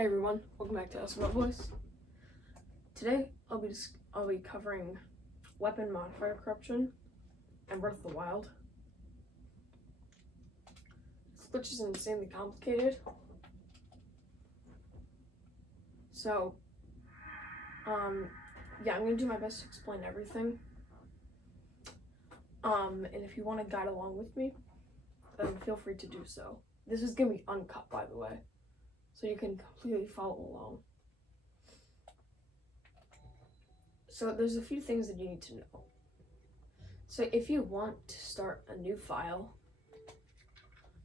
Hey everyone, welcome back to SML Voice. Today I'll be covering weapon modifier corruption and Breath of the Wild. This glitch is insanely complicated. So, yeah, I'm gonna do my best to explain everything. And if you want to guide along with me, then feel free to do so. This is gonna be uncut, by the way, so you can completely follow along. So there's a few things that you need to know. So if you want to start a new file,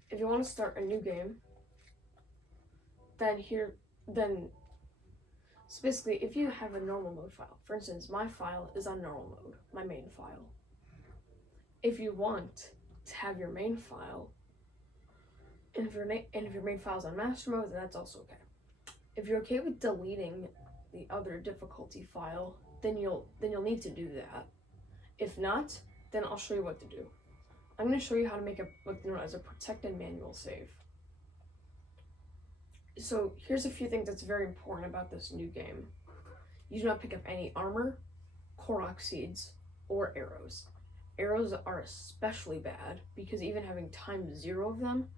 if you want to start a new game, so basically if you have a normal mode file, for instance, my file is on normal mode, my main file. If you want to have your main file, and if your main file is on master mode, then that's also okay. If you're okay with deleting the other difficulty file, then you'll need to do that. If not, then I'll show you what to do. I'm going to show you how to make what's known as a protected manual save. So here's a few things that's very important about this new game. You do not pick up any armor, Korok seeds, or arrows. Arrows are especially bad because even having times 0 of them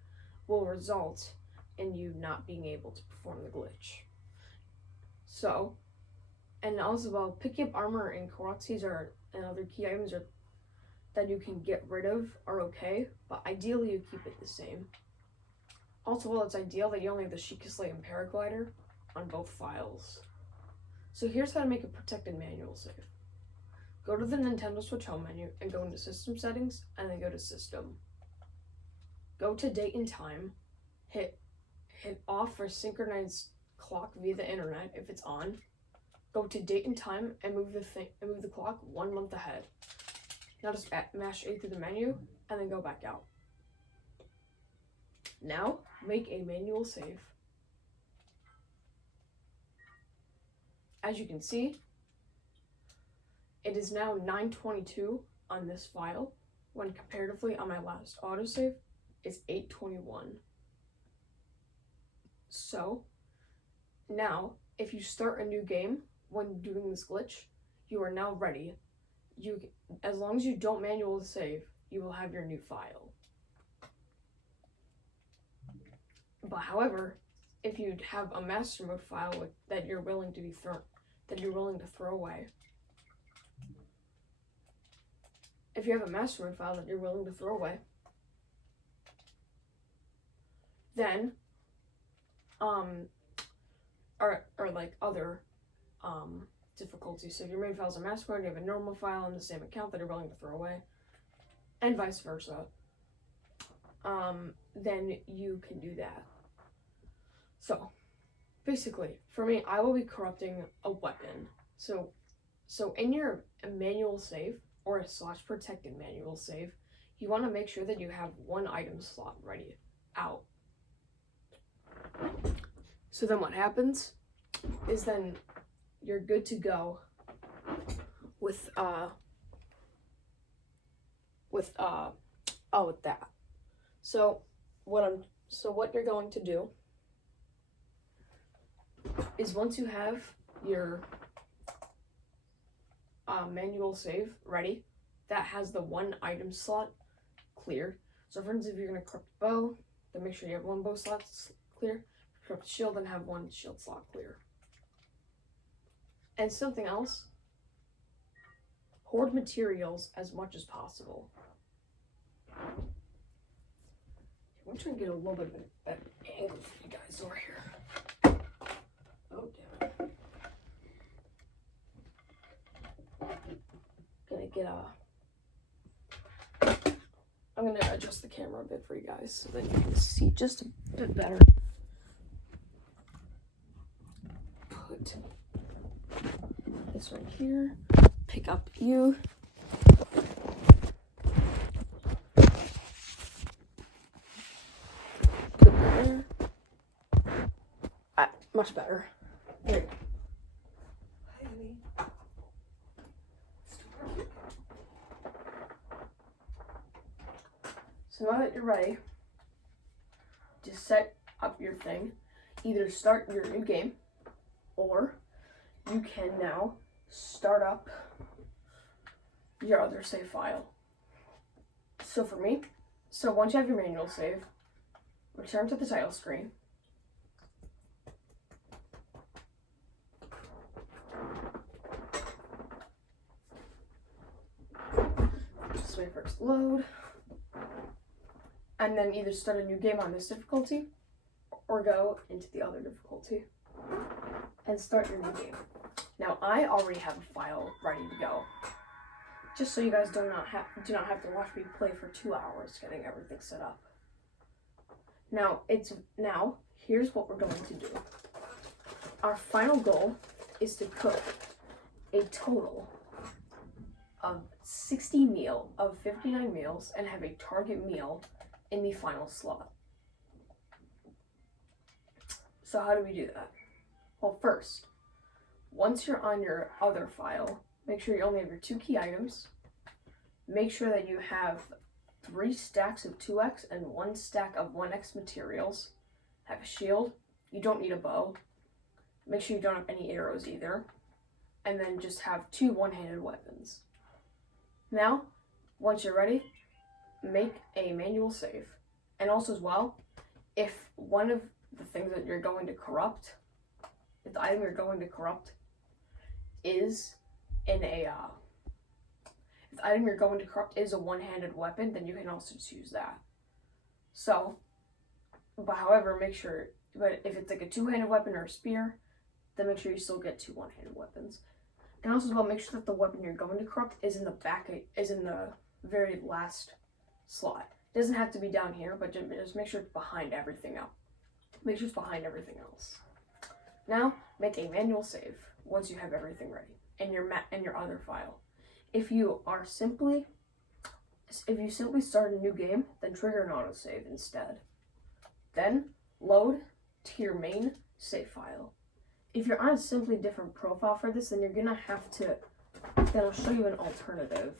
will result in you not being able to perform the glitch. So, and also, while picking up armor and Korok seeds and other key items that you can get rid of are okay, but ideally you keep it the same. Also, while it's ideal that you only have the Sheikah Slate and Paraglider on both files. So here's how to make a protected manual save. Go to the Nintendo Switch home menu and go into System Settings and then go to System. Go to Date and Time, hit off for synchronized clock via the internet if it's on. Go to Date and Time and move the clock 1 month ahead. Now just mash A through the menu and then go back out. Now make a manual save. As you can see, it is now 9:22 on this file, when comparatively on my last autosave, it's 8:21. So, now, if you start a new game when doing this glitch, you are now ready. As long as you don't manually save, you will have your new file. But however, if you have a master mode file that you're willing to throw away, then or like other difficulties. So if your main file is a master mode, you have a normal file on the same account that you're willing to throw away, and vice versa, then you can do that. So basically, for me, I will be corrupting a weapon. So in your manual save or a /protected manual save, you want to make sure that you have one item slot ready out. So then what happens is then you're good to go with that. So what you're going to do is, once you have your manual save ready that has the one item slot clear. So for instance, if you're going to corrupt bow, then make sure you have one bow slot clear. Corrupt shield, then have one shield slot clear. And something else, hoard materials as much as possible. I'm trying to get a little bit of a better angle for you guys over here. Oh, damn it. I'm gonna adjust the camera a bit for you guys so that you can see just a bit better. Put this right here. Pick up you. Put it there. Much better. There you go. Hi, honey. So now that you're ready to set up your thing, either start your new game, or you can now start up your other save file. So for me, once you have your manual save, return to the title screen. Just wait for it to load. And then either start a new game on this difficulty, or go into the other difficulty and start your new game. Now, I already have a file ready to go, just so you guys do not have to watch me play for 2 hours getting everything set up. Now, here's what we're going to do. Our final goal is to cook a total of 59 meals and have a target meal in the final slot. So how do we do that? Well, first, once you're on your other file, make sure you only have your 2 key items. Make sure that you have 3 stacks of 2x and 1 stack of 1x materials. Have a shield. You don't need a bow. Make sure you don't have any arrows either. And then just have 2 one-handed weapons. Now, once you're ready, make a manual save. And also as well, if one of the things that you're going to corrupt, if the item you're going to corrupt is if the item you're going to corrupt is a one-handed weapon, then you can also choose that. So, but however, but if it's like a 2-handed weapon or a spear, then make sure you still get 2 one-handed weapons. And also as well, make sure that the weapon you're going to corrupt is in the very last slot. It doesn't have to be down here, but just make sure it's behind everything else. Make sure it's behind everything else. Now, make a manual save once you have everything ready in your other file. If you simply start a new game, then trigger an autosave instead. Then load to your main save file. If you're on a simply different profile for this, then you're gonna have to. Then I'll show you an alternative.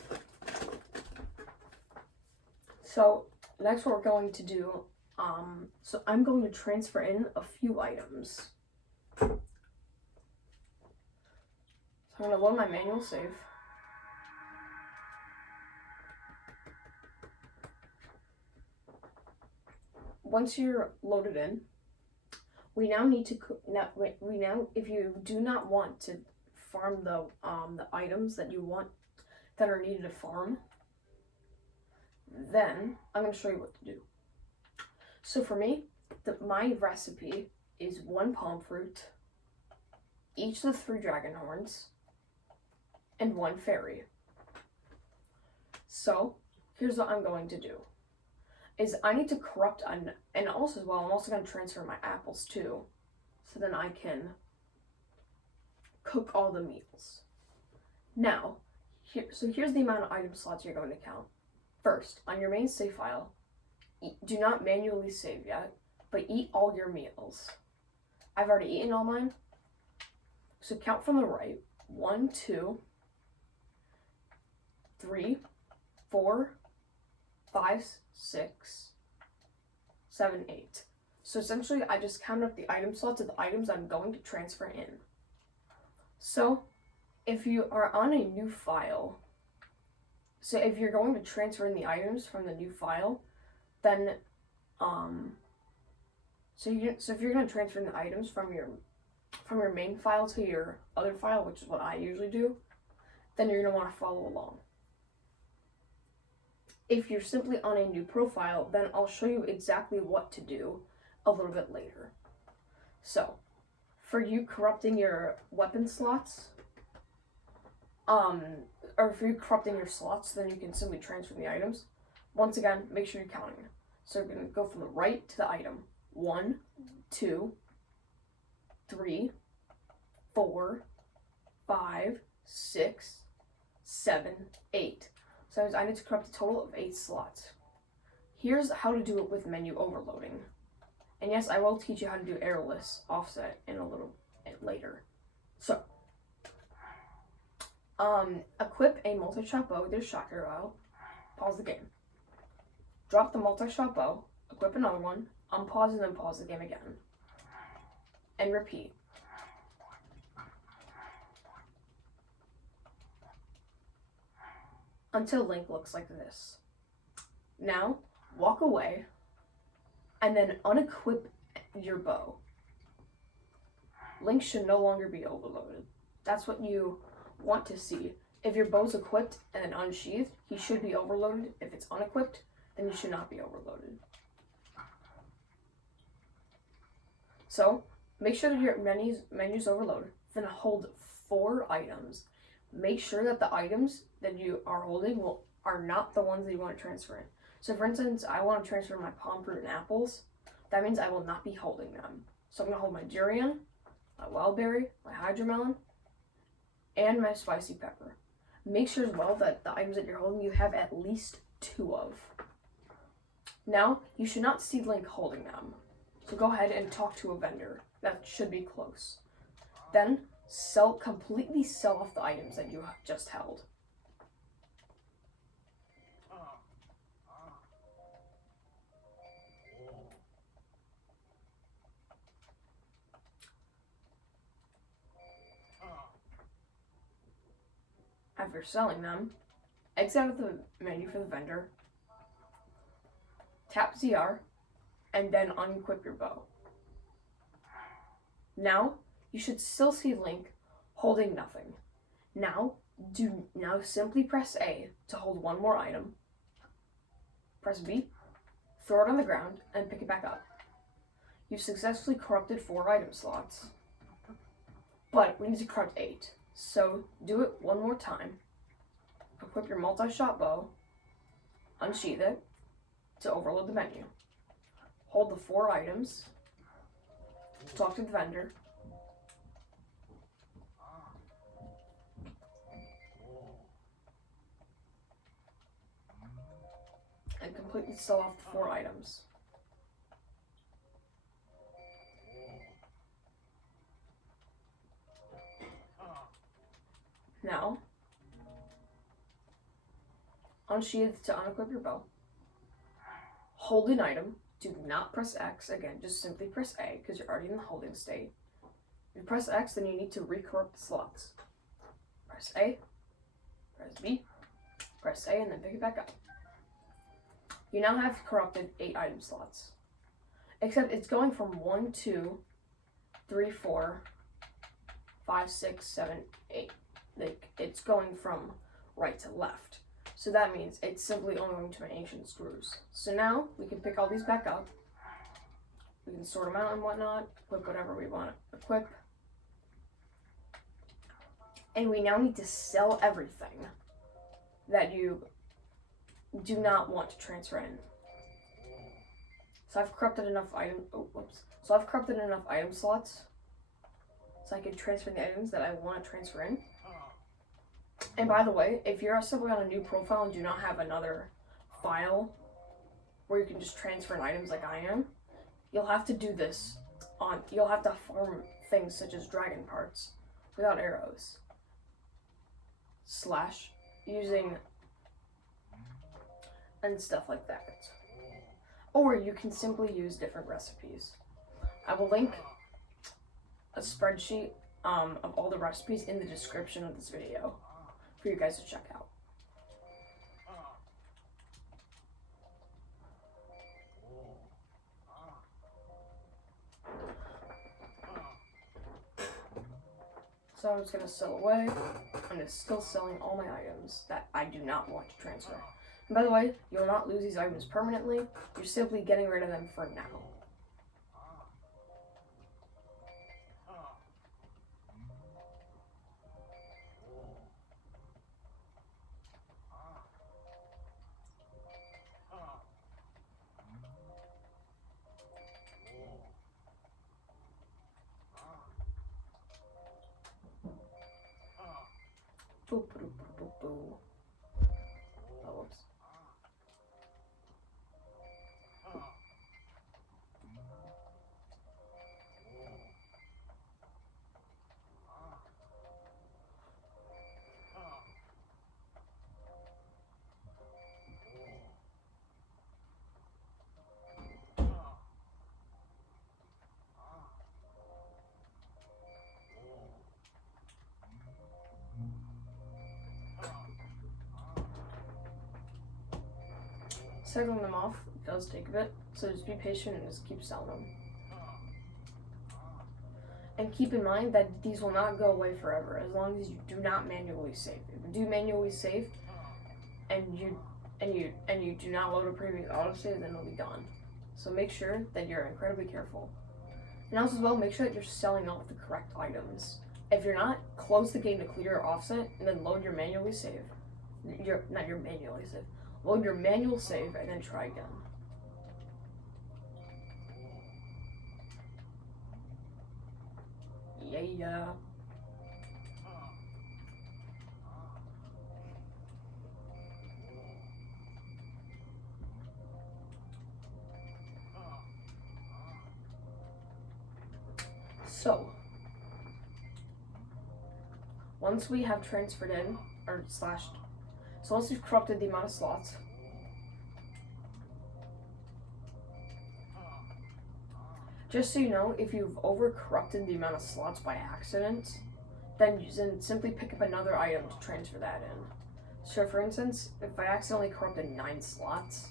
So next, what we're going to do. So I'm going to transfer in a few items. So I'm going to load my manual save. Once you're loaded in, we now need to if you do not want to farm the items that are needed to farm, then I'm going to show you what to do. So for me, my recipe is 1 palm fruit, each of the 3 dragon horns, and 1 fairy. So here's what I'm going to do. Is I need to corrupt, and also as well, I'm also going to transfer my apples too, so then I can cook all the meals. Now, here's the amount of item slots you're going to count. First, on your main save file, do not manually save yet, but eat all your meals. I've already eaten all mine, so count from the right. 1, 2, 3, 4, 5, 6, 7, 8. So essentially, I just counted up the item slots of the items I'm going to transfer in. So, if you are on a new file, so if you're going to transfer in the items from the new file, then, so if you're going to transfer in the items from your main file to your other file, which is what I usually do, then you're going to want to follow along. If you're simply on a new profile, then I'll show you exactly what to do a little bit later. So, for you corrupting your weapon slots, or if you're corrupting your slots, then you can simply transfer the items. Once again, make sure you're counting. So we're going to go from the right to the item. 1, 2, 3, 4, 5, 6, 7, 8. So I need to corrupt a total of 8 slots. Here's how to do it with menu overloading. And yes, I will teach you how to do arrowless offset in a little bit later. So, equip a multi-shot bow with your shotgun arrow. Pause the game. Drop the multi-shot bow. Equip another one. Unpause and then pause the game again. and repeat. Until Link looks like this. Now, walk away and then unequip your bow. Link should no longer be overloaded. That's what you want to see. If your bow's equipped and then unsheathed, he should be overloaded. If it's unequipped, then you should not be overloaded. So, make sure that your menu's overloaded. Then hold 4 items. Make sure that the items that you are holding are not the ones that you want to transfer in. So for instance, I want to transfer my palm fruit and apples. That means I will not be holding them. So I'm going to hold my durian, my wild berry, my hydromelon, and my spicy pepper. Make sure as well that the items that you're holding you have at least 2 of. Now, you should not see Link holding them. So go ahead and talk to a vendor. That should be close. Then, completely sell off the items that you just held. After selling them, exit out of the menu for the vendor, tap ZR, and then unequip your bow. Now, you should still see Link holding nothing. Now simply press A to hold 1 more item. Press B, throw it on the ground, and pick it back up. You've successfully corrupted 4 item slots. But we need to corrupt 8. So do it 1 more time. Equip your multi-shot bow. Unsheath it to overload the menu. Hold the 4 items. Talk to the vendor. And completely sell off the 4 items. Now, unsheath to unequip your bow. Hold an item. Do not press X. Again, just simply press A because you're already in the holding state. If you press X, then you need to recorrupt the slots. Press A, press B, press A, and then pick it back up. You now have corrupted 8 item slots. Except it's going from 1, 2, 3, 4, 5, 6, 7, 8. Like, it's going from right to left. So that means it's simply only going to my ancient screws. So now we can pick all these back up. We can sort them out and whatnot, equip whatever we want to equip. And we now need to sell everything that you do not want to transfer in. So I've corrupted enough So I've corrupted enough item slots so I can transfer the items that I want to transfer in. And by the way, if you're simply on a new profile and do not have another file where you can just transfer in items like I am, you'll have to do this you'll have to farm things such as dragon parts without arrows. / using and stuff like that. Or you can simply use different recipes. I will link a spreadsheet of all the recipes in the description of this video for you guys to check out. So I'm just going to sell away. I'm just still selling all my items that I do not want to transfer. And by the way, you'll not lose these items permanently. You're simply getting rid of them for now. Boo, boo, boo, boo, boo. Oh, whoops. recycling them off does take a bit, so just be patient and just keep selling them. And keep in mind that these will not go away forever as long as you do not manually save. If you do manually save and you do not load a previous autosave, then it'll be gone. So make sure that you're incredibly careful. And also as well, make sure that you're selling off the correct items. If you're not, close the game to clear your offset and then load your manually save. Load your manual save and then try again. Yeah. So, once we have transferred in, or slashed, so once we've corrupted the amount of slots, just so you know, if you've over-corrupted the amount of slots by accident, then simply pick up another item to transfer that in. So for instance, if I accidentally corrupted 9 slots,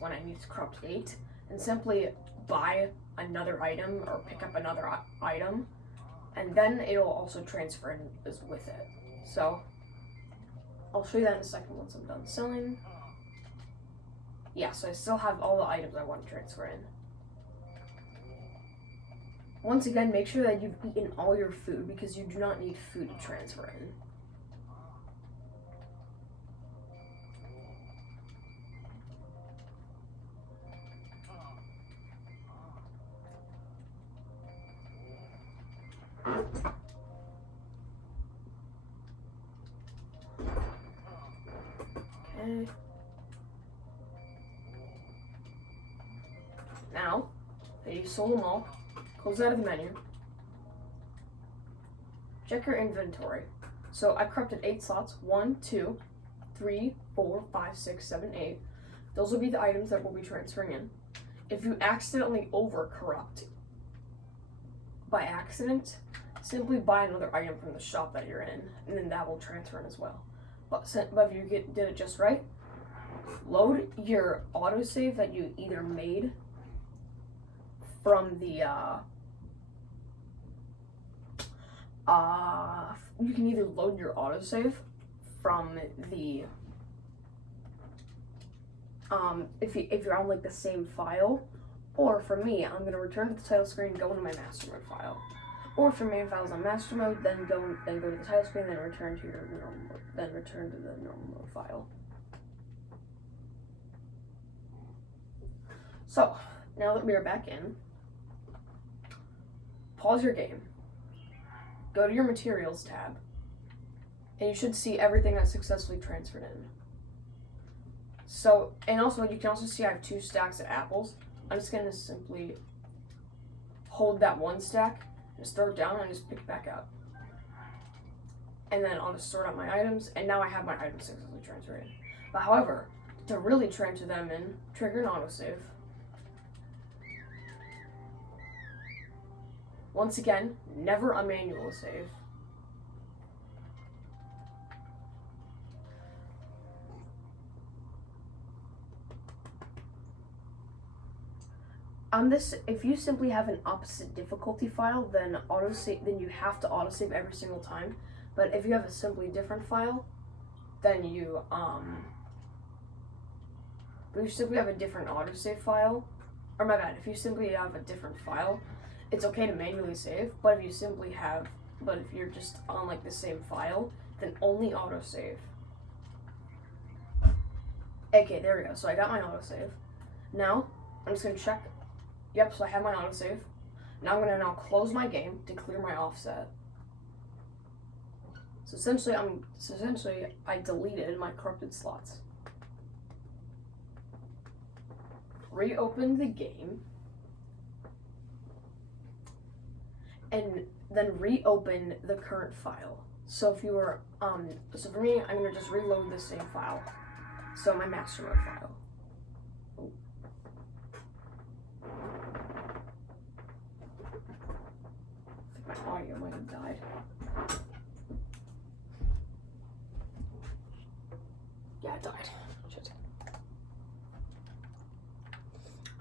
when I need to corrupt 8, and simply buy another item or pick up another item, and then it'll also transfer in as with it. So I'll show you that in a second once I'm done selling. Yeah, so I still have all the items I want to transfer in. Once again, make sure that you've eaten all your food because you do not need food to transfer in. Okay. Now that you've sold them all, close out of the menu. Check your inventory. So I corrupted 8 slots. 1, 2, 3, 4, 5, 6, 7, 8. Those will be the items that we'll be transferring in. If you accidentally over-corrupt by accident, simply buy another item from the shop that you're in, and then that will transfer in as well. But if you did it just right, load your autosave that you either made from the you can either load your autosave from the if you're on like the same file, or for me, I'm gonna return to the title screen, go into my master mode file. Or if your main file is on master mode, then go to the title screen, then return to your normal mode, then return to the normal mode file. So now that we are back in, pause your game, go to your materials tab, and you should see everything that's successfully transferred in. So, and also you can also see I have 2 stacks of apples. I'm just gonna simply hold that 1 stack, just throw it down and just pick it back up. And then I'll just sort out my items, and now I have my items successfully transferred in. But however, to really transfer them in, trigger an autosave. Once again, never a manual save. On this, if you simply have an opposite difficulty file, then you have to autosave every single time. But if you have a simply different file, then you but if you simply have a different autosave file, or my bad, if you simply have a different file, it's okay to manually save. But if you're just on like the same file, then only autosave. Okay, there we go. So I got my autosave. Now I'm just gonna check. Yep, so I have my autosave. Now I'm gonna close my game to clear my offset. So essentially I deleted my corrupted slots. Reopen the game, and then reopen the current file. So if you were so for me, I'm gonna just reload the same file. So my master mode file. My audio might have died.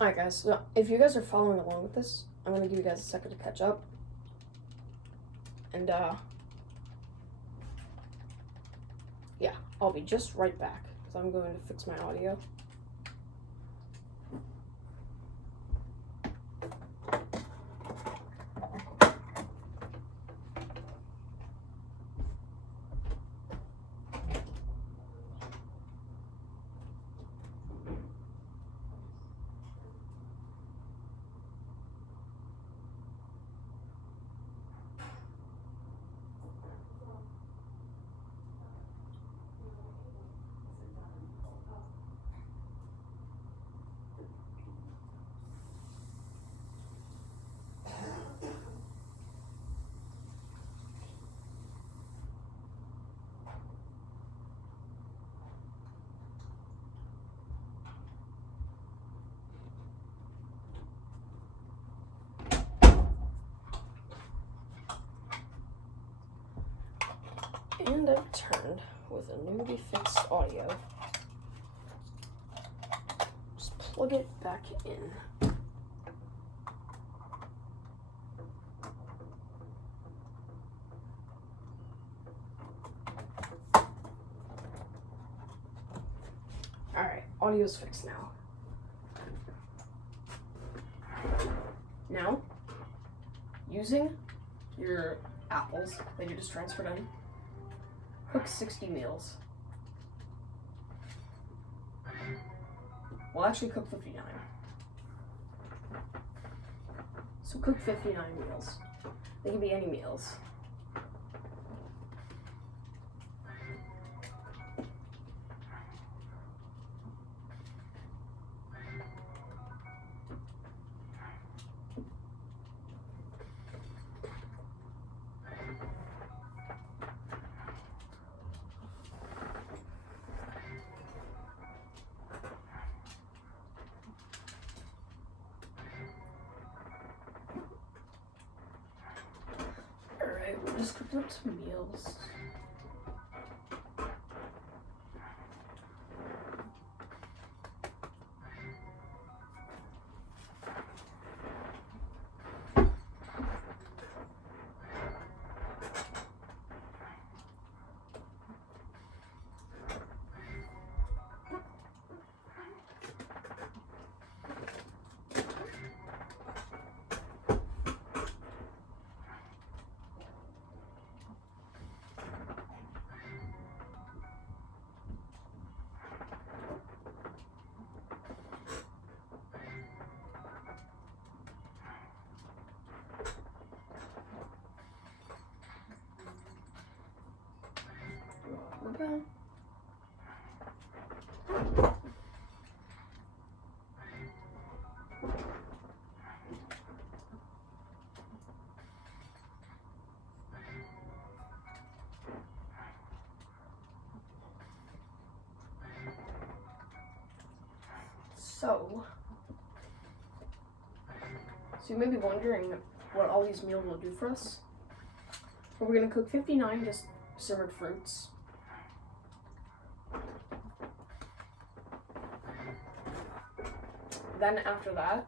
Alright guys, so if you guys are following along with this, I'm gonna give you guys a second to catch up. And yeah, I'll be just right back because I'm going to fix my audio. And I've returned with a newly fixed audio. Just plug it back in. Alright, audio's fixed now. Now, using your apples that you just transferred in, cook 60 meals. Well, actually cook 59. So cook 59 meals. They can be any meals. We'll just cook up some meals. Okay. So you may be wondering what all these meals will do for us. Well, we're gonna cook 59 just simmered fruits. Then after that,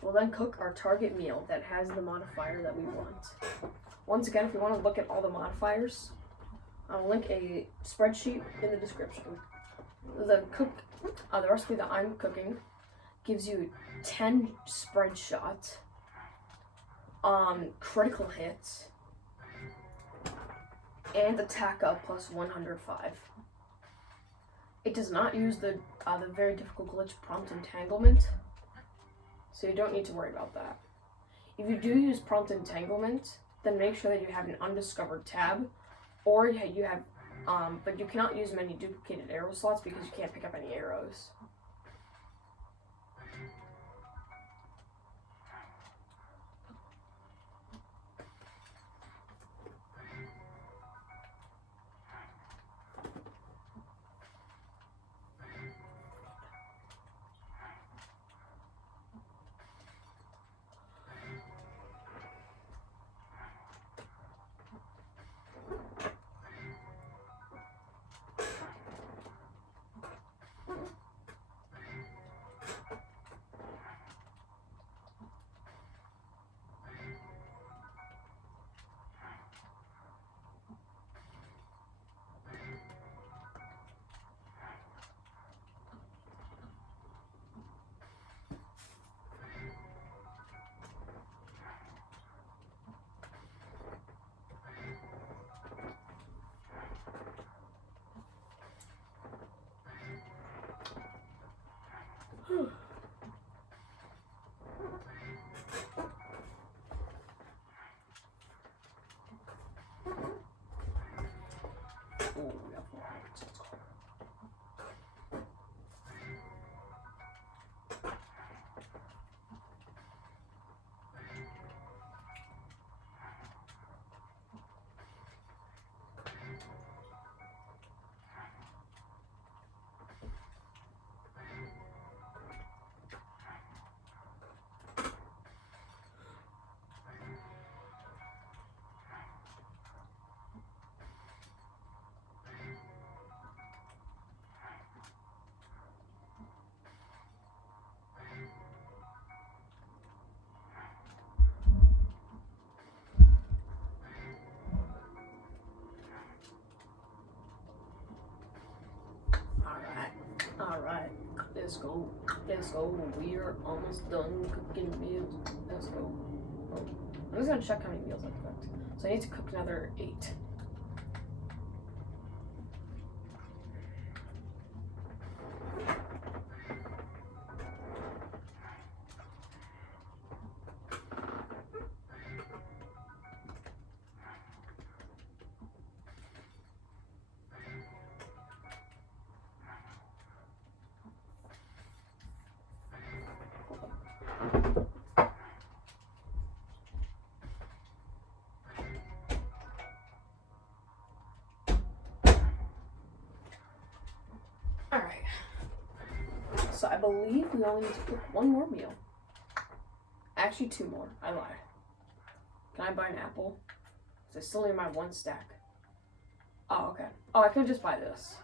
we'll then cook our target meal that has the modifier that we want. Once again, if you want to look at all the modifiers, I'll link a spreadsheet in the description. The recipe that I'm cooking gives you 10 spread shots, critical hits, and attack up plus 105. It does not use the very difficult glitch prompt entanglement, so you don't need to worry about that. If you do use prompt entanglement, then make sure that you have an undiscovered tab, or you have, but you cannot use many duplicated arrow slots because you can't pick up any arrows. Let's go. Let's go. We're almost done cooking meals. Let's go. Oh. I'm just gonna check how many meals I've cooked. So I need to cook another 8. Alright. So I believe we only need to cook 1 more meal. Actually 2 more. I lied. Can I buy an apple? Because I still need my 1 stack. Oh, okay. Oh, I could just buy this.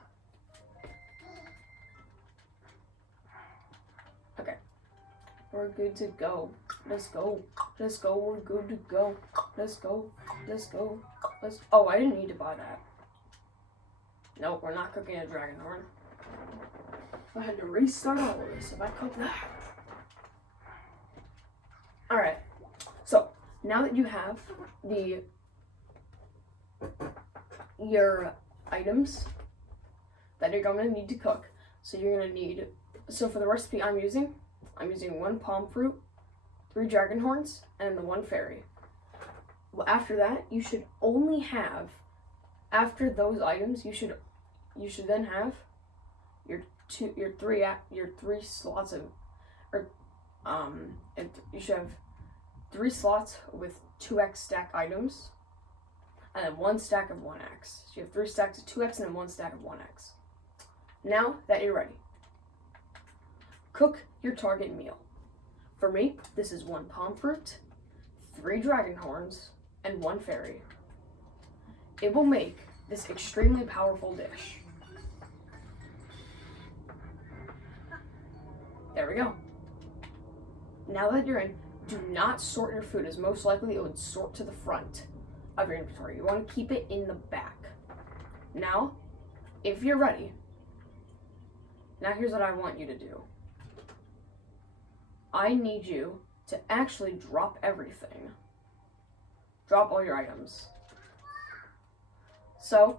Okay. We're good to go. Let's go. Let's go. We're good to go. Let's go. Let's go. Let's. Oh, I didn't need to buy that. Nope, we're not cooking a dragon horn. I had to restart all of this if I cook that. Alright. So, now that you have your items that you're going to need to cook, so you're going to need, so for the recipe I'm using 1 palm fruit, 3 dragon horns, and the 1 fairy. Well, after that, you should only have, after those items, you should then have your 3 slots of, and you should have 3 slots with 2x stack items, and then 1 stack of 1x. So you have 3 stacks of 2x and then 1 stack of 1x. Now that you're ready, cook your target meal. For me, this is 1 palm fruit, 3 dragon horns, and 1 fairy. It will make this extremely powerful dish. There we go. Now that you're in, do not sort your food, as most likely it would sort to the front of your inventory. You want to keep it in the back. Now, if you're ready, now here's what I want you to do. I need you to actually drop everything. Drop all your items. So,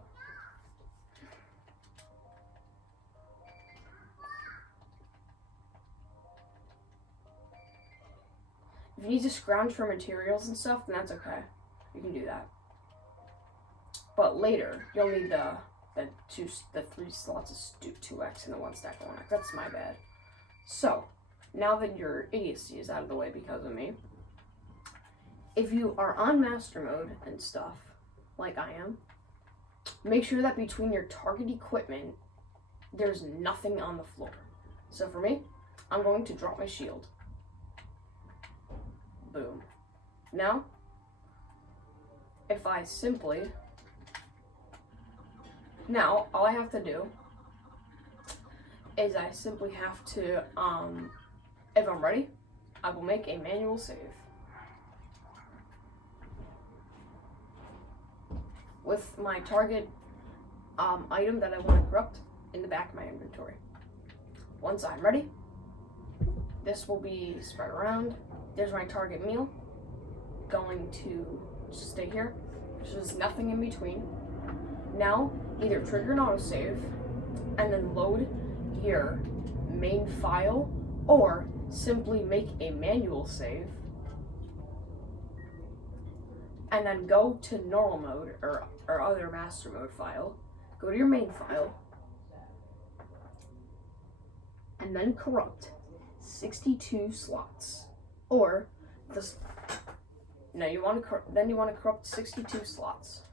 if you need to scrounge for materials and stuff, then that's okay. You can do that. But later, you'll need the 3 slots of 2x and the 1 stack of 1x. That's my bad. So, now that your idiocy is out of the way because of me, if you are on master mode and stuff, like I am, make sure that between your target equipment, there's nothing on the floor. So for me, I'm going to drop my shield. Boom. Now, if I simply, now all I have to do is I simply have to, if I'm ready, I will make a manual save. With my target item that I want to corrupt in the back of my inventory. Once I'm ready, this will be spread around. There's my target meal. Going to stay here. There's just nothing in between. Now, either trigger an autosave and then load your main file, or simply make a manual save and then go to normal mode or other master mode file, go to your main file, and then corrupt 62 slots. Or this, no, you want to corrupt 62 slots.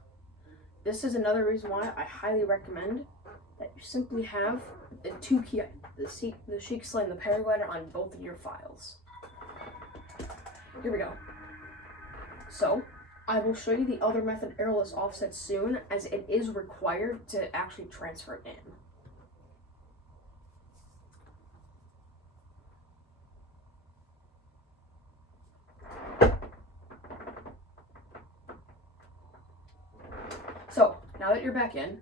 This is another reason why I highly recommend that you simply have the 2 key, the Sheik Slay and the Paraglider on both of your files. Here we go. So, I will show you the other method, errorless offset, soon, as it is required to actually transfer it in. So, now that you're back in,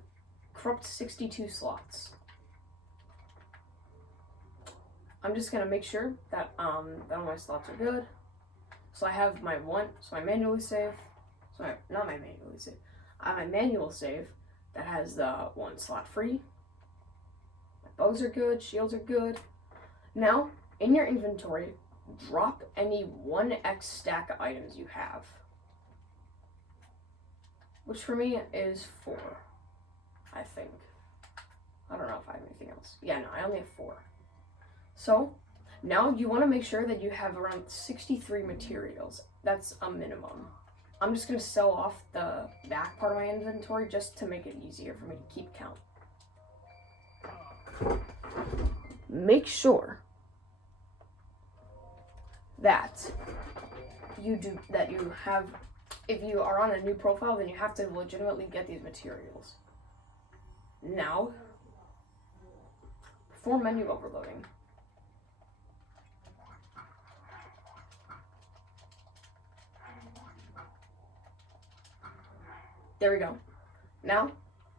corrupt 62 slots. I'm just gonna make sure that all my slots are good. So I have my manually save. Not my manually save. I have my manual save that has the 1 slot free. My bows are good, shields are good. Now, in your inventory, drop any 1x stack items you have. Which for me is 4, I think. I don't know if I have anything else. Yeah, no, I only have 4. So, now you want to make sure that you have around 63 materials. That's a minimum. I'm just going to sell off the back part of my inventory just to make it easier for me to keep count. Make sure that you have, if you are on a new profile, then you have to legitimately get these materials. Now, perform menu overloading. There we go. Now,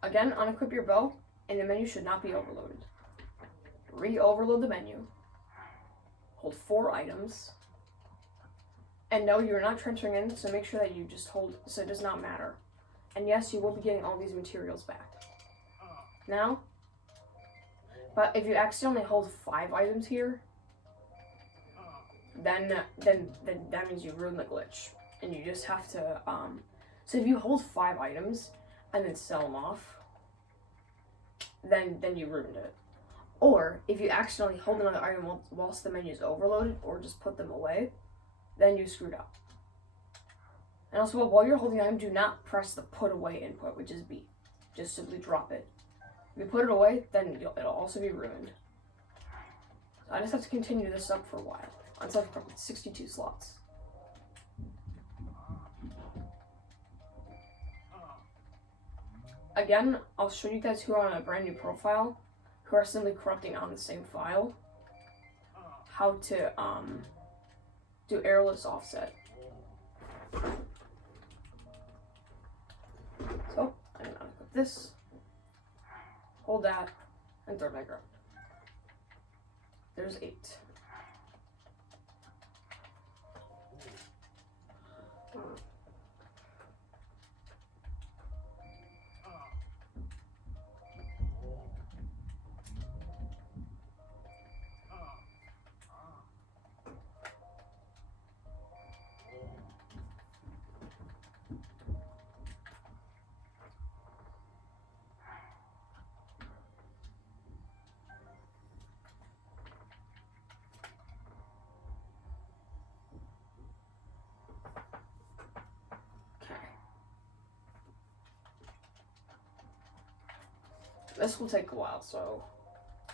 again, unequip your bow, and the menu should not be overloaded. Re-overload the menu. Hold 4 items. And no, you're not transferring in, so make sure that you just hold, so it does not matter. And yes, you will be getting all these materials back. Now, but if you accidentally hold 5 items here, then that means you ruined the glitch. And you just have to, so if you hold 5 items and then sell them off, then you ruined it. Or if you accidentally hold another item whilst the menu is overloaded, or just put them away, then you screwed up. And also, while you're holding the item, do not press the put away input, which is B. Just simply drop it. If you put it away, then it'll also be ruined. So I just have to continue this up for a while until I've covered 62 slots. Again, I'll show you guys who are on a brand new profile, who are simply corrupting on the same file, how to do errorless offset. So I'm gonna unequip this, hold that, and throw it back around. There's 8. This will take a while, so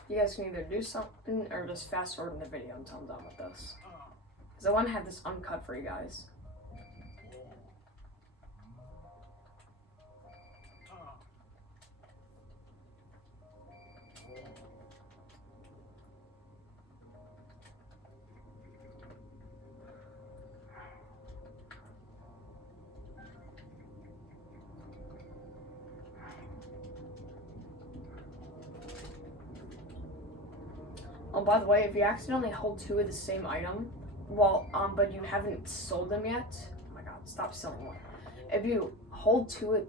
you guys can either do something or just fast forward in the video until I'm done with this. Because I want to have this uncut for you guys. Oh, by the way, if you accidentally hold 2 of the same item, but you haven't sold them yet, oh my god, stop selling one. If you hold 2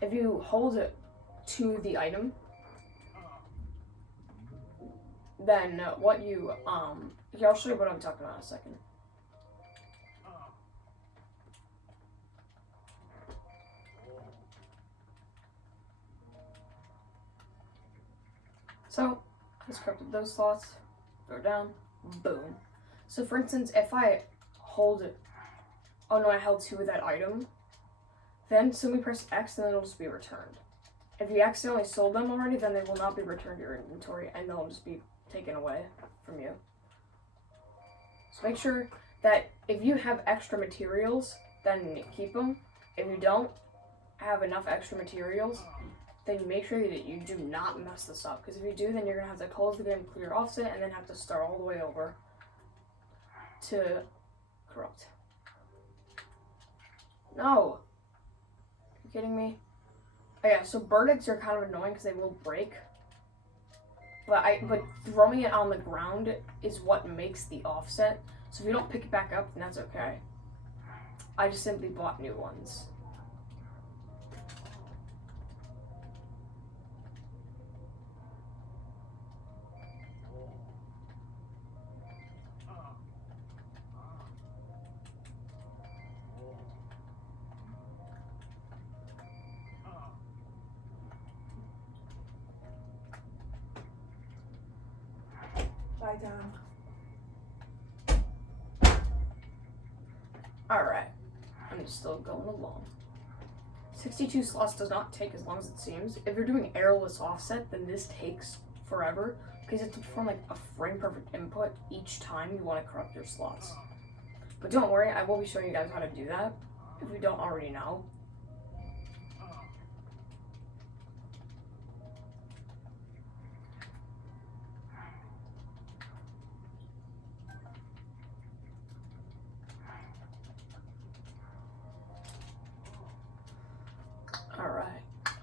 to the item, then here, I'll show you what I'm talking about in a second. So, I just corrupted those slots, throw it down, boom. So for instance, if I hold it, oh no, I held 2 of that item, then simply press X and then it'll just be returned. If you accidentally sold them already, then they will not be returned to your inventory and they'll just be taken away from you. So make sure that if you have extra materials, then keep them. If you don't have enough extra materials, then make sure that you do not mess this up. Because if you do, then you're going to have to close the game, clear offset, and then have to start all the way over to corrupt. No! Are you kidding me? Oh yeah, so bird eggs are kind of annoying because they will break. But throwing it on the ground is what makes the offset. So if you don't pick it back up, then that's okay. I just simply bought new ones. Bye, Dom. Alright, I'm just still going along. 62 slots does not take as long as it seems. If you're doing arrowless offset, then this takes forever because you have to perform like a frame perfect input each time you want to corrupt your slots. But don't worry, I will be showing you guys how to do that if you don't already know.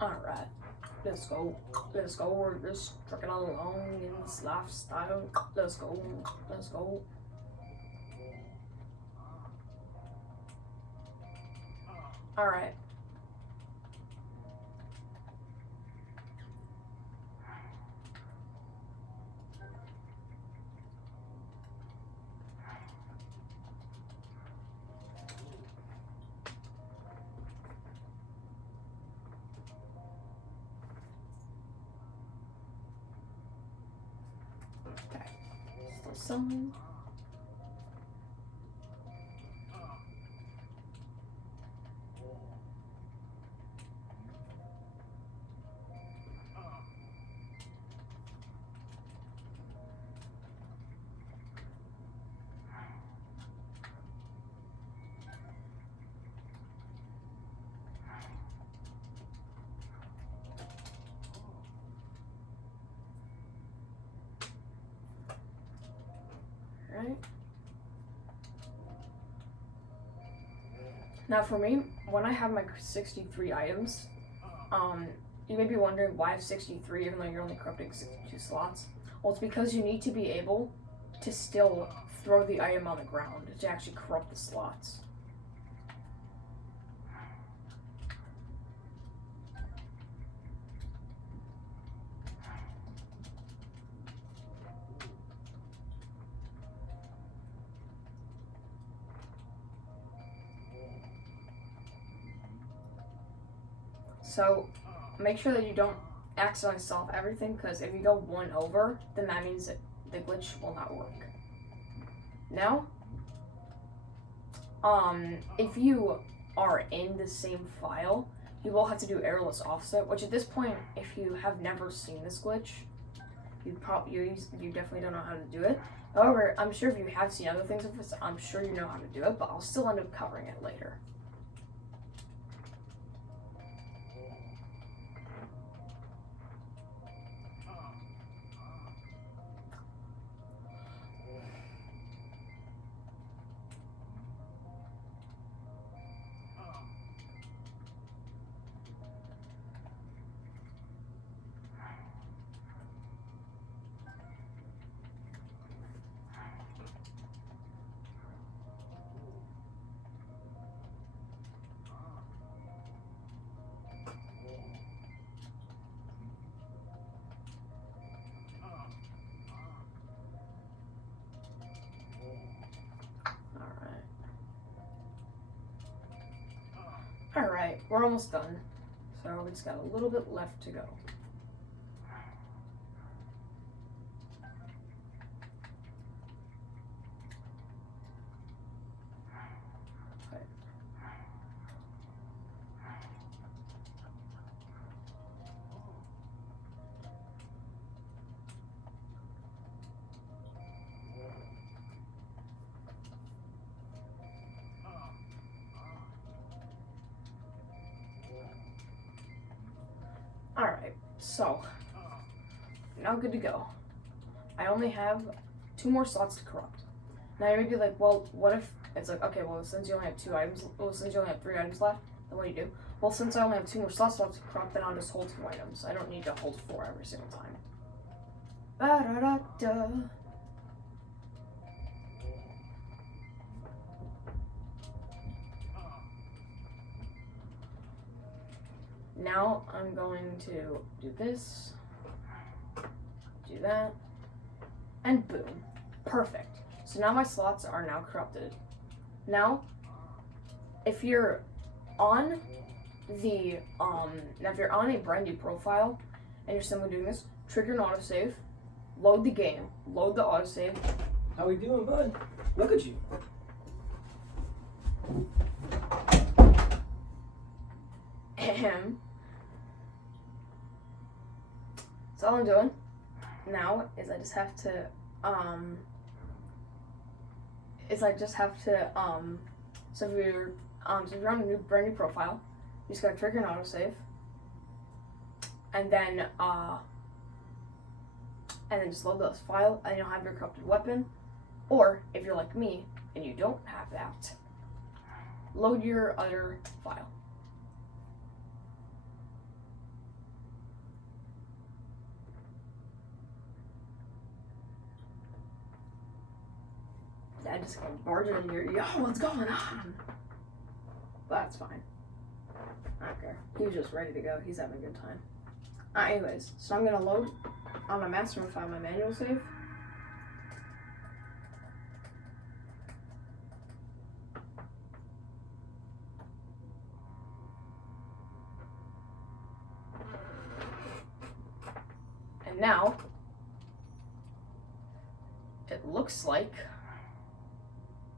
Alright, let's go, we're just trucking along in this lifestyle, let's go. Alright. Okay, still some. Right. Now for me, when I have my 63 items, you may be wondering why I have 63 even though you're only corrupting 62 slots. Well, it's because you need to be able to still throw the item on the ground to actually corrupt the slots. So make sure that you don't accidentally solve everything, because if you go one over, then that means that the glitch will not work. Now, if you are in the same file, you will have to do errorless offset, which at this point, if you have never seen this glitch, you definitely don't know how to do it. However, I'm sure if you have seen other things of this, I'm sure you know how to do it, but I'll still end up covering it later. Alright, we're almost done. So we just got a little bit left to go. Alright, so now good to go. I only have 2 more slots to corrupt. Now you may be like, well, what if it's like, okay, well, since you only have 3 items left, then what do you do? Well, since I only have 2 more slots left to corrupt, then I'll just hold 2 items. I don't need to hold 4 every single time. Ba-da-da-da. Now I'm going to do this, do that, and boom. Perfect. So now my slots are now corrupted. Now, if you're on the now if you're on a brand new profile and you're simply doing this, trigger an autosave, load the game, load the autosave. How we doing, bud? Look at you. So all I'm doing now is I just have to so if you're on a brand new profile, you just gotta trigger an autosave, and then just load this file, and you'll have your corrupted weapon. Or if you're like me and you don't have that, load your other file. I just got barged in here. Yo, what's going on? But that's fine. I don't care. He was just ready to go. He's having a good time. Anyways, so I'm gonna load on my master file my manual save. And now it looks like,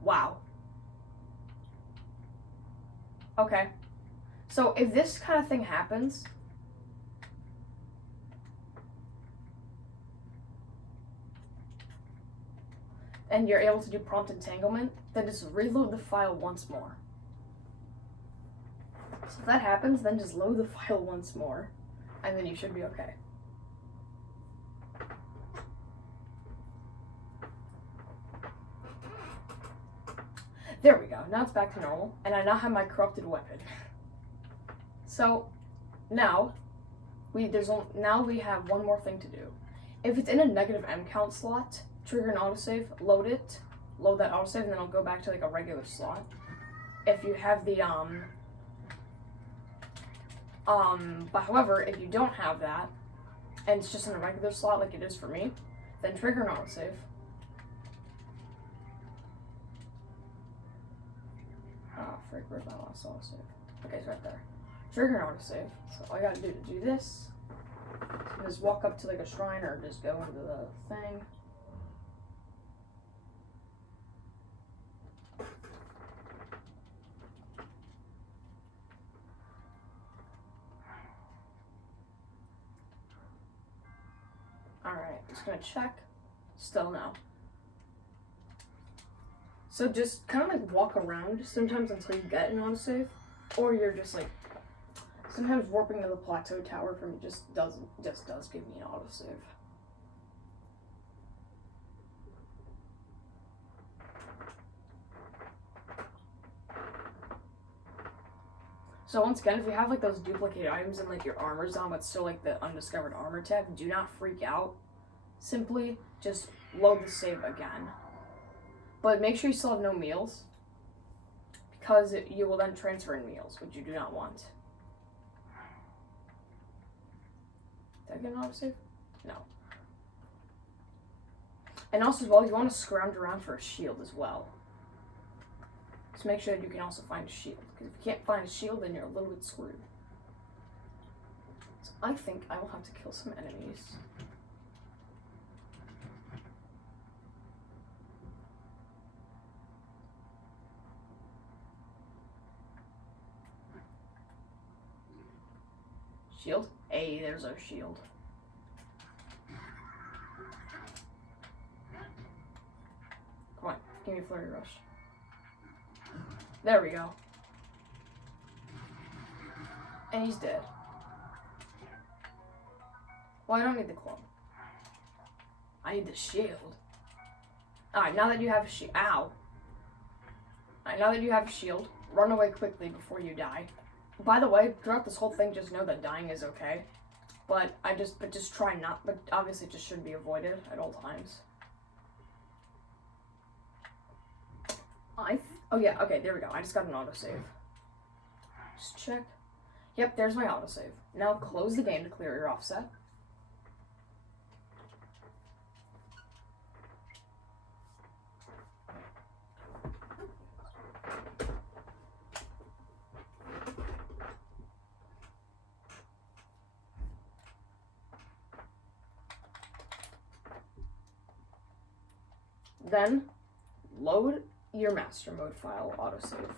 wow. Okay. So if this kind of thing happens, and you're able to do prompt entanglement, then just reload the file once more. So if that happens, then just load the file once more, and then you should be okay. There we go. Now it's back to normal, and I now have my corrupted weapon. So now we have one more thing to do. If it's in a negative M count slot, trigger an autosave, load that autosave, and then I'll go back to like a regular slot. If you have the but however, if you don't have that, and it's just in a regular slot like it is for me, then trigger an autosave. Frick, where's my last autosave? Okay, it's right there. Trigger an autosave. So all I gotta do to do this is just walk up to like a shrine or just go into the thing. Alright, just gonna check. Still no. So just kind of like walk around sometimes until you get an autosave, or you're just like, sometimes warping to the plateau tower for me just does give me an autosave. So once again, if you have like those duplicate items and like your armor's on but still like the undiscovered armor tab, do not freak out. Simply just load the save again. But make sure you still have no meals, because you will then transfer in meals, which you do not want. Did I get an autosave? No. And also as well, you want to scrounge around for a shield as well. So make sure that you can also find a shield, because if you can't find a shield, then you're a little bit screwed. So I think I will have to kill some enemies. Shield? Hey, there's our shield. Come on, give me a flurry rush. There we go. And he's dead. Well, I don't need the club. I need the shield. Alright, now that you have a shield. Ow. Alright, now that you have a shield, run away quickly before you die. By the way, throughout this whole thing, just know that dying is okay. but just try not. But obviously, it just should be avoided at all times. Oh yeah, okay, there we go. I just got an autosave. Just check. Yep, there's my autosave. Now close the game to clear your offset. Then load your master mode file autosave,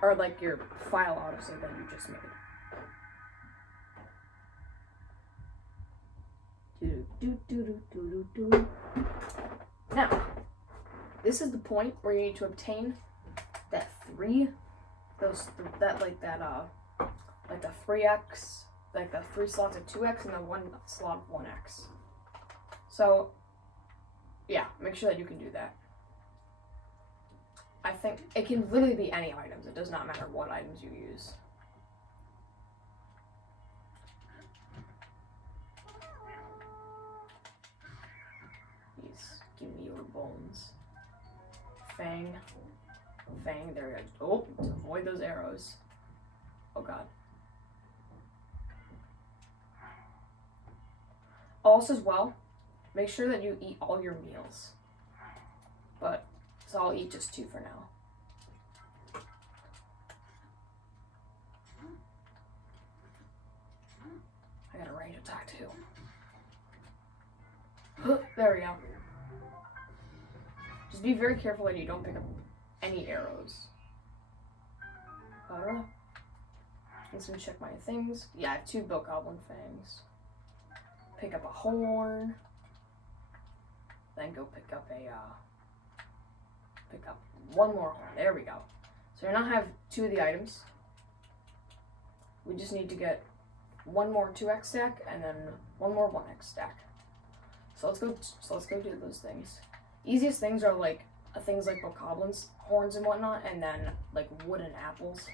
or like your file autosave that you just made. Now, this is the point where you need to obtain that like the 3x, like the 3 slots of 2x and the 1 slot of 1x. So, yeah, make sure that you can do that. I think it can literally be any items. It does not matter what items you use. Please, give me your bones. Fang, there we go. Oh, to avoid those arrows. Oh god. Also as well, make sure that you eat all your meals. So I'll eat just 2 for now. I got a range attack too. There we go. Just be very careful that you don't pick up any arrows. I'm just gonna check my things. Yeah, I have 2 Bokoblin fangs. Pick up a horn. Then go pick up one more horn. There we go. So we now have 2 of the items. We just need to get 1 more 2x stack and then 1 more 1x stack. So let's go do those things. Easiest things are like things like Bokoblins, horns and whatnot, and then like wooden apples.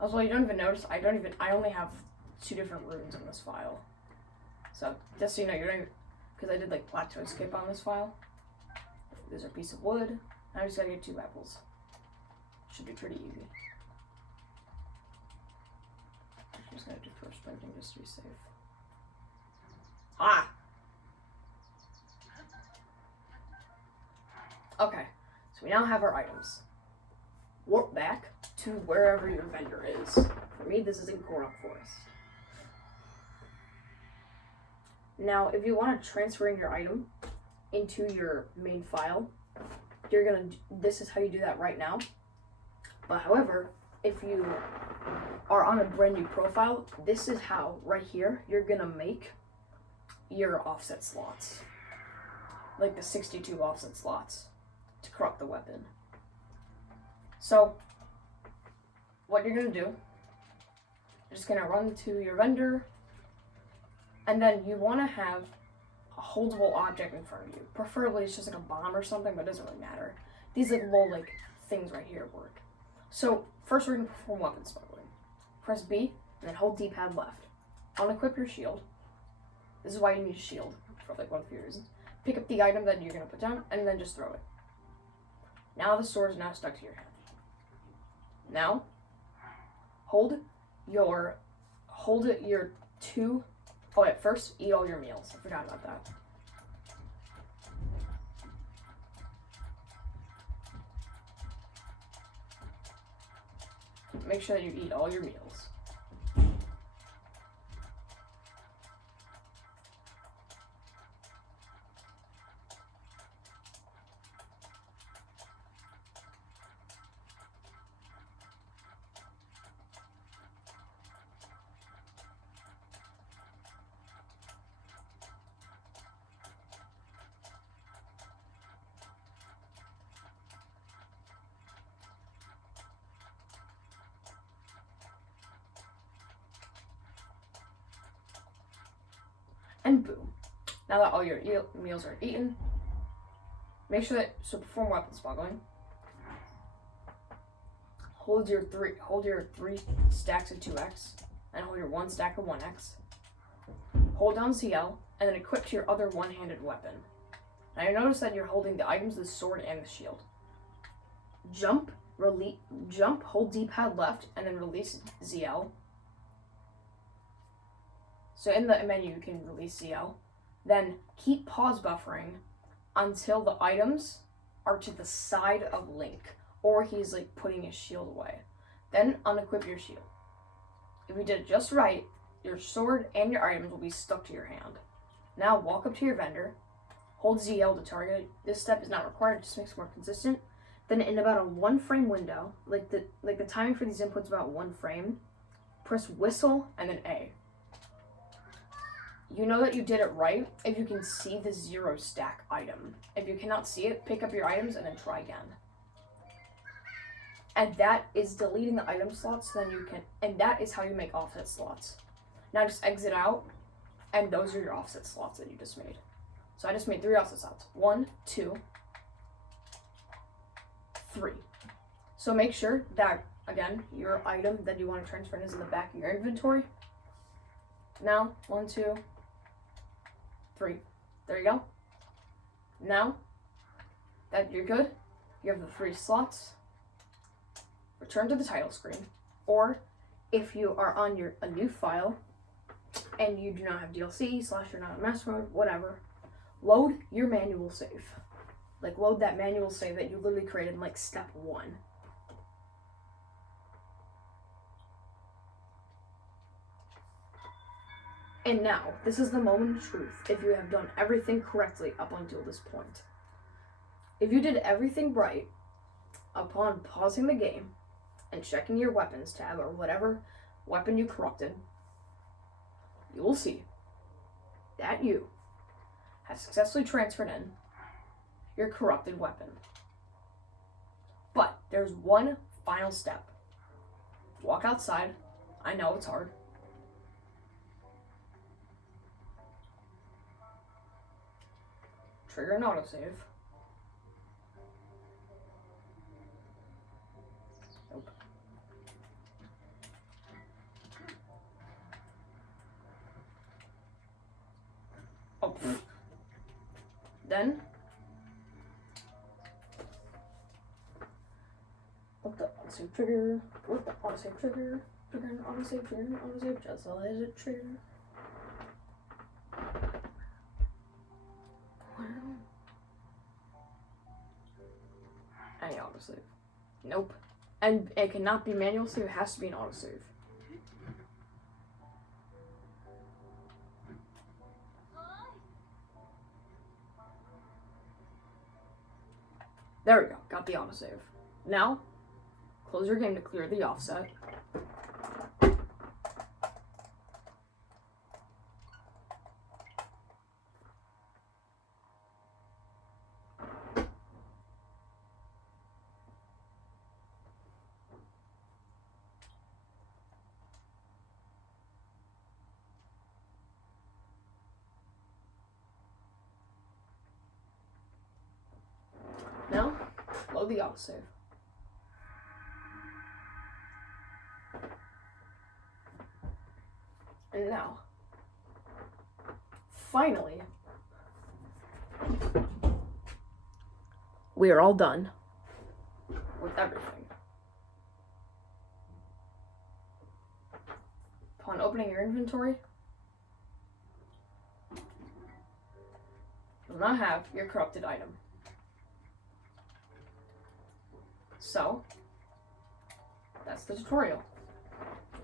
Also, you don't even notice, I only have 2 different runes in this file. So, just so you know, because I did like plateau skip on this file. There's a piece of wood. Now I just gotta get 2 apples. Should be pretty easy. I'm just gonna do first sprinting just to be safe. Ah! Okay, so we now have our items. Warp back to wherever your vendor is. For me, this is in Korok Forest. Now, if you want to transfer in your item into your main file, this is how you do that right now. But however, if you are on a brand new profile, this is how, right here, you're gonna make your offset slots. Like the 62 offset slots to corrupt the weapon. So, what you're gonna do, you're just gonna run to your vendor, and then you wanna have a holdable object in front of you. Preferably it's just like a bomb or something, but it doesn't really matter. These like little like things right here work. So, first we're gonna perform weapon smuggling. Press B, and then hold D-pad left. Unequip your shield. This is why you need a shield, for like one of the reasons. Pick up the item that you're gonna put down, and then just throw it. Now the sword is now stuck to your hand. Now, hold your 2. Oh wait, first eat all your meals. I forgot about that. Make sure that you eat all your meals. And boom. Now that all your meals are eaten, perform weapon smuggling. hold your three stacks of 2x, and hold your 1 stack of 1x. Hold down CL, and then equip to your other one-handed weapon. Now you notice that you're holding the items, the sword, and the shield. Jump, hold D-pad left, and then release ZL. So in the menu, you can release ZL. Then keep pause buffering until the items are to the side of Link, or he's like putting his shield away. Then unequip your shield. If you did it just right, your sword and your items will be stuck to your hand. Now walk up to your vendor, hold ZL to target. This step is not required, it just makes it more consistent. Then in about a 1 frame window, like the timing for these inputs about 1 frame, press whistle and then A. You know that you did it right if you can see the 0 stack item. If you cannot see it, pick up your items and then try again. And that is deleting the item slots, and that is how you make offset slots. Now just exit out, and those are your offset slots that you just made. So I just made 3 offset slots. 1, 2, 3. So make sure that, again, your item that you want to transfer in is in the back of your inventory. Now, 1, 2, 3. There you go. Now that you're good, you have the 3 slots. Return to the title screen, or if you are on a new file and you do not have DLC / you're not in master mode, whatever, load your manual save. Like load that manual save that you literally created in like step 1. And now, this is the moment of truth if you have done everything correctly up until this point. If you did everything right, upon pausing the game and checking your weapons tab or whatever weapon you corrupted, you will see that you have successfully transferred in your corrupted weapon. But there's one final step. Walk outside. I know it's hard. Trigger an autosave. Nope. Oh. Then what the autosave trigger? What the autosave trigger? Trigger an autosave, trigger an autosave, just a little trigger. Any autosave. Nope. And it cannot be manual save, it has to be an autosave. There we go, got the autosave. Now, close your game to clear the offset. Now, load the autosave. And now, finally, we are all done with everything. Upon opening your inventory, you'll now have your corrupted item. So, that's the tutorial.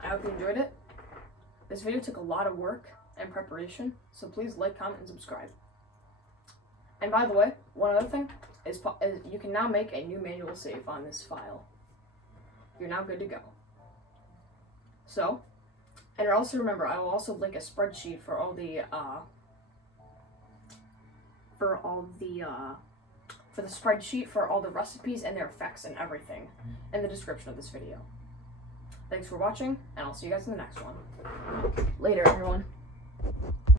I hope you enjoyed it. This video took a lot of work and preparation, so please like, comment, and subscribe. And by the way, one other thing is you can now make a new manual save on this file. You're now good to go. So, and also remember, I will also link a spreadsheet for all the for the spreadsheet for all the recipes and their effects and everything in the description of this video. Thanks for watching, and I'll see you guys in the next one. Later, everyone.